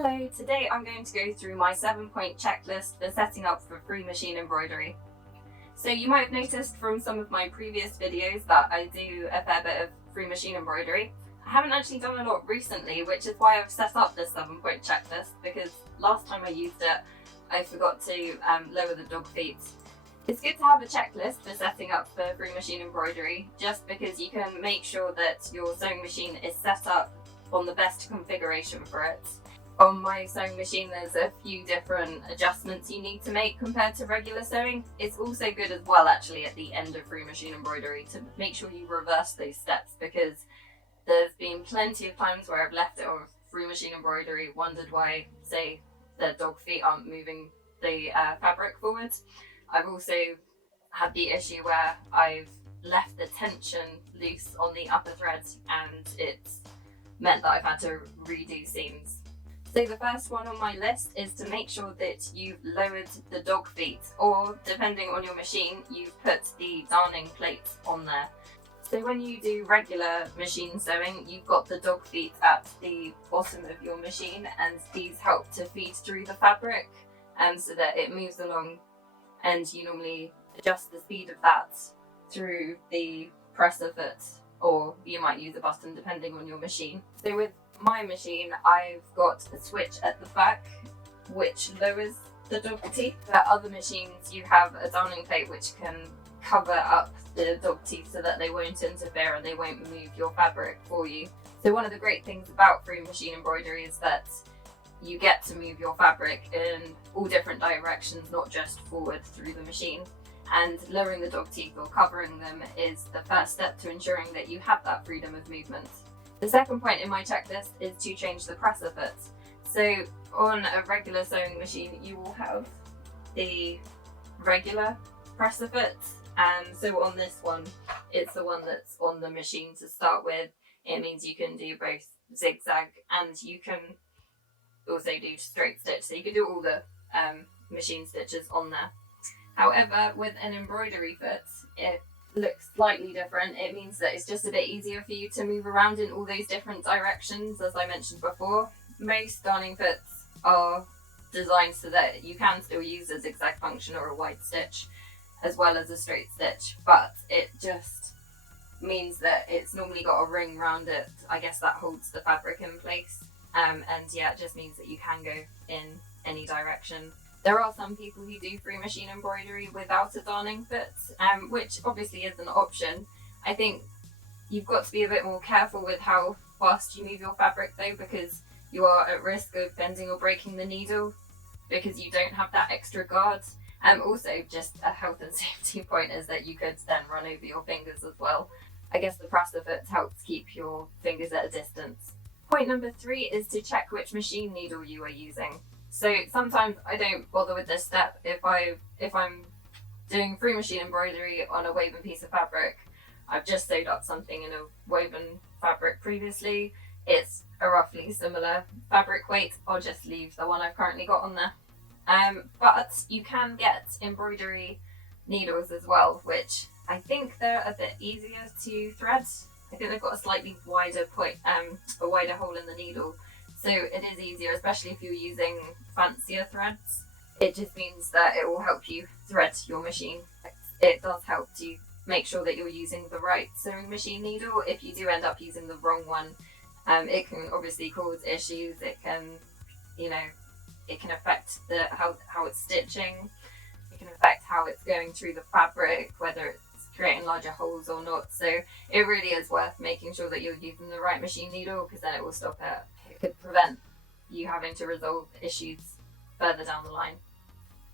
Hello, today I'm going to go through my 7-point checklist for setting up for free machine embroidery. So you might have noticed from some of my previous videos that I do a fair bit of free machine embroidery. I haven't actually done a lot recently, which is why I've set up this 7-point checklist, because last time I used it I forgot to lower the dog feet. It's good to have a checklist for setting up for free machine embroidery, just because you can make sure that your sewing machine is set up on the best configuration for it. On my sewing machine there's a few different adjustments you need to make compared to regular sewing. It's also good as well actually at the end of free machine embroidery to make sure you reverse those steps, because there's been plenty of times where I've left it on free machine embroidery, wondered why, say, the dog feet aren't moving the fabric forward. I've also had the issue where I've left the tension loose on the upper thread and it's meant that I've had to redo seams. So the first one on my list is to make sure that you've lowered the dog feet, or depending on your machine, you've put the darning plate on there. So when you do regular machine sewing, you've got the dog feet at the bottom of your machine, and these help to feed through the fabric so that it moves along, and you normally adjust the speed of that through the presser foot, or you might use a button depending on your machine. So with my machine, I've got a switch at the back which lowers the dog teeth. For other machines you have a darning plate which can cover up the dog teeth so that they won't interfere and they won't move your fabric for you. So one of the great things about free machine embroidery is that you get to move your fabric in all different directions, not just forward through the machine. And lowering the dog teeth or covering them is the first step to ensuring that you have that freedom of movement. The second point in my checklist is to change the presser foot. So on a regular sewing machine you will have the regular presser foot, and so on this one it's the one that's on the machine to start with. It means you can do both zigzag and you can also do straight stitch, so you can do all the machine stitches on there. However, with an embroidery foot it looks slightly different. It means that it's just a bit easier for you to move around in all those different directions. As I mentioned before, most darning foots are designed so that you can still use a zigzag function or a wide stitch as well as a straight stitch, but it just means that it's normally got a ring around it, I guess, that holds the fabric in place, and yeah, it just means that you can go in any direction. There are some people who do free machine embroidery without a darning foot, which obviously is an option. I think you've got to be a bit more careful with how fast you move your fabric though, because you are at risk of bending or breaking the needle because you don't have that extra guard. Also, just a health and safety point is that you could then run over your fingers as well. I guess the presser foot helps keep your fingers at a distance. Point number 3 is to check which machine needle you are using. So sometimes I don't bother with this step. If I'm doing free machine embroidery on a woven piece of fabric, I've just sewed up something in a woven fabric previously, it's a roughly similar fabric weight, I'll just leave the one I've currently got on there. But you can get embroidery needles as well, which I think they're a bit easier to thread. I think they've got a slightly wider point, a wider hole in the needle. So it is easier, especially if you're using fancier threads. It just means that it will help you thread your machine. It does help to make sure that you're using the right sewing machine needle. If you do end up using the wrong one, it can obviously cause issues. It can, it can affect how it's stitching. It can affect how it's going through the fabric, whether it's creating larger holes or not. So it really is worth making sure that you're using the right machine needle, because then it will stop it. It could prevent you having to resolve issues further down the line.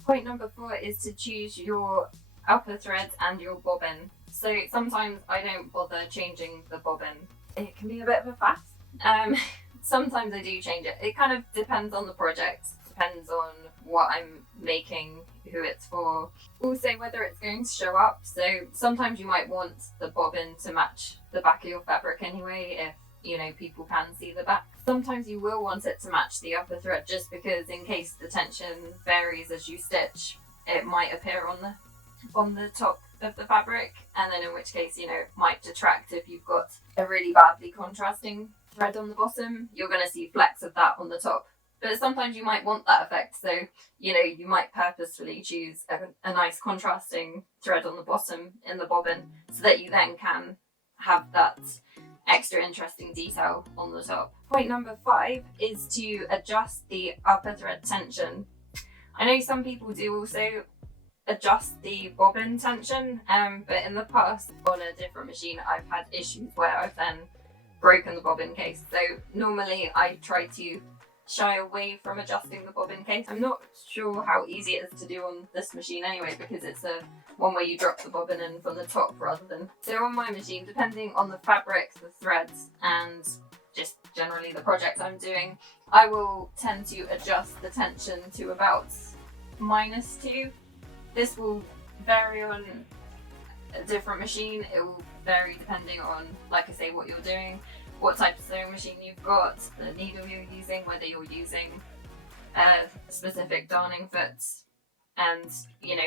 Point number 4 is to choose your upper thread and your bobbin. So sometimes I don't bother changing the bobbin. It can be a bit of a faff. Sometimes I do change it. It kind of depends on the project, depends on what I'm making, who it's for, also whether it's going to show up. So sometimes you might want the bobbin to match the back of your fabric anyway, if people can see the back. Sometimes you will want it to match the upper thread, just because in case the tension varies as you stitch, it might appear on the top of the fabric, and then in which case, it might detract. If you've got a really badly contrasting thread on the bottom, you're going to see flecks of that on the top But sometimes you might want that effect, so you might purposefully choose a nice contrasting thread on the bottom in the bobbin so that you then can have that extra interesting detail on the top. Point number 5 is to adjust the upper thread tension. I know some people do also adjust the bobbin tension, but in the past on a different machine I've had issues where I've then broken the bobbin case. So normally I try to shy away from adjusting the bobbin case. I'm not sure how easy it is to do on this machine anyway, because it's a one where you drop the bobbin in from the top rather than... So on my machine, depending on the fabric, the threads, and just generally the project I'm doing, I will tend to adjust the tension to about -2. This will vary on a different machine. It will vary depending on, like I say, what you're doing, what type of sewing machine you've got, the needle you're using, whether you're using a specific darning foot, and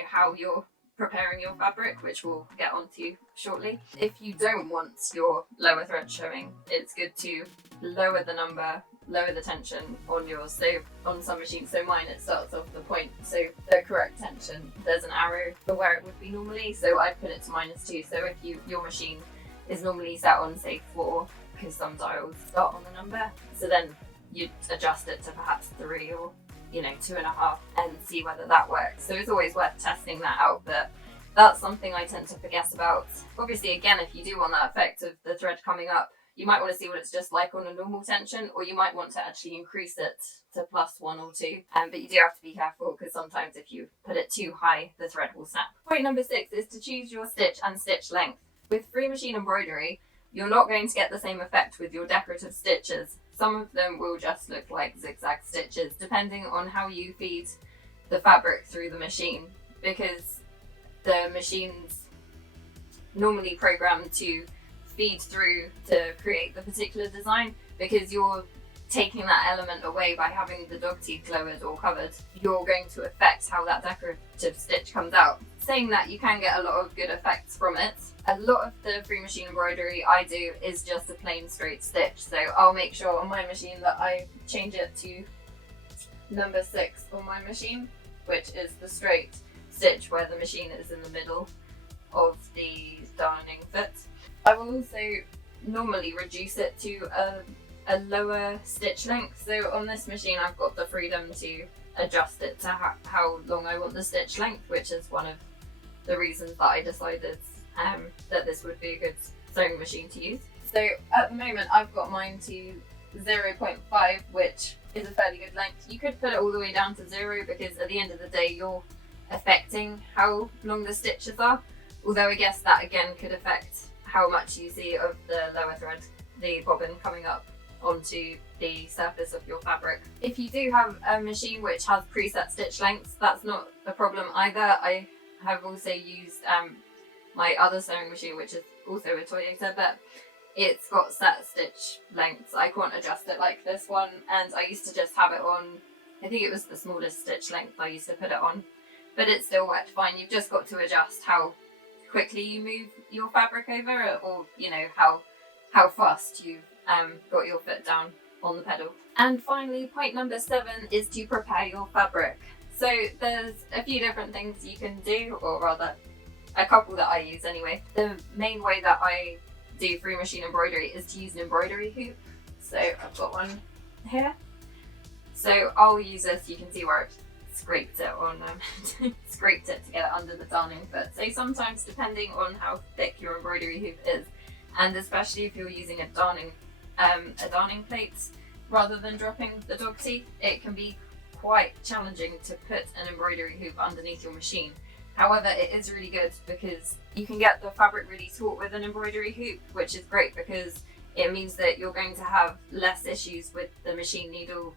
how you're preparing your fabric, which we'll get onto shortly. If you don't want your lower thread showing, it's good to lower the number, lower the tension on yours. So on some machines, so mine, it starts off the point, so the correct tension, there's an arrow for where it would be normally, so I'd put it to -2. So if your machine is normally set on, say, 4, because some dials start on the number, so then you'd adjust it to perhaps 3 or 2.5 and see whether that works. So it's always worth testing that out, but that's something I tend to forget about. Obviously, again, if you do want that effect of the thread coming up, you might want to see what it's just like on a normal tension, or you might want to actually increase it to +1 or 2. But you do have to be careful, because sometimes if you put it too high, the thread will snap. Point number 6 is to choose your stitch and stitch length. With free machine embroidery, you're not going to get the same effect with your decorative stitches. Some of them will just look like zigzag stitches, depending on how you feed the fabric through the machine, because the machine's normally programmed to feed through to create the particular design. Because you're taking that element away by having the dog teeth lowered or covered, you're going to affect how that decorative stitch comes out. Saying that, you can get a lot of good effects from it. A lot of the free machine embroidery I do is just a plain straight stitch, so I'll make sure on my machine that I change it to number 6 on my machine, which is the straight stitch where the machine is in the middle of the darning foot. I will also normally reduce it to a lower stitch length, so on this machine I've got the freedom to adjust it to how long I want the stitch length, which is one of the reasons that I decided that this would be a good sewing machine to use. So at the moment I've got mine to 0.5, which is a fairly good length. You could put it all the way down to 0, because at the end of the day you're affecting how long the stitches are, although I guess that again could affect how much you see of the lower thread, the bobbin, coming up onto the surface of your fabric. If you do have a machine which has preset stitch lengths, that's not a problem either. I have also used my other sewing machine, which is also a Toyota, but it's got set stitch lengths. I can't adjust it like this one, and I used to just have it on, I think it was the smallest stitch length I used to put it on, but it still worked fine. You've just got to adjust how quickly you move your fabric over, or how fast you've got your foot down on the pedal. And finally, point number 7 is to prepare your fabric. So there's a few different things you can do, or rather a couple that I use anyway. The main way that I do free machine embroidery is to use an embroidery hoop. So I've got one here. So I'll use this. You can see where I've scraped it on scraped it to get it under the darning foot. So sometimes, depending on how thick your embroidery hoop is, and especially if you're using a darning plate rather than dropping the dog teeth, it can be quite challenging to put an embroidery hoop underneath your machine. However, it is really good because you can get the fabric really taut with an embroidery hoop, which is great because it means that you're going to have less issues with the machine needle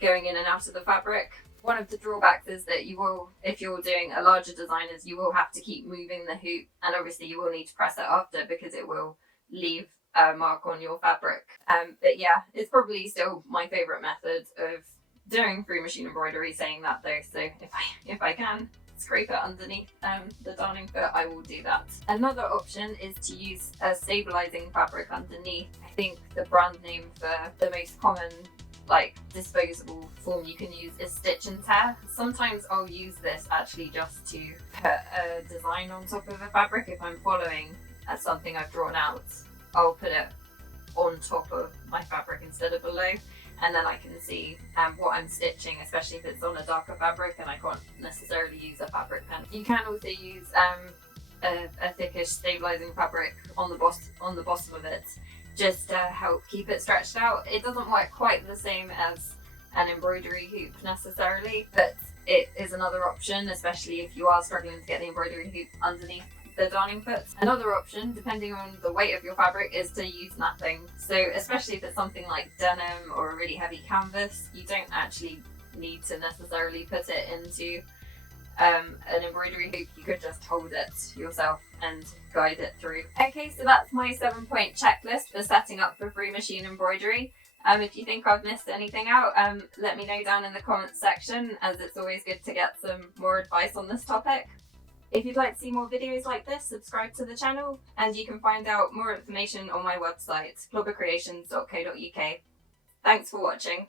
going in and out of the fabric. One of the drawbacks is that you will, if you're doing a larger design, is you will have to keep moving the hoop, and obviously you will need to press it after because it will leave a mark on your fabric. But yeah, it's probably still my favourite method of doing free machine embroidery, saying that though. So if I can scrape it underneath the darning foot, I will do that. Another option is to use a stabilizing fabric underneath. I think the brand name for the most common like disposable form you can use is stitch and tear. Sometimes I'll use this actually just to put a design on top of a fabric. If I'm following something I've drawn out, I'll put it on top of my fabric instead of below, and then I can see what I'm stitching, especially if it's on a darker fabric and I can't necessarily use a fabric pen. You can also use a thickish stabilizing fabric on the bottom of it, just to help keep it stretched out. It doesn't work quite the same as an embroidery hoop necessarily, but it is another option, especially if you are struggling to get the embroidery hoop underneath the darning foot. Another option, depending on the weight of your fabric, is to use napping. So especially if it's something like denim or a really heavy canvas, you don't actually need to necessarily put it into an embroidery hoop. You could just hold it yourself and guide it through. Okay, so that's my 7-point checklist for setting up for free machine embroidery. If you think I've missed anything out, let me know down in the comments section, as it's always good to get some more advice on this topic. If you'd like to see more videos like this, subscribe to the channel, and you can find out more information on my website, clobbercreations.co.uk. Thanks for watching.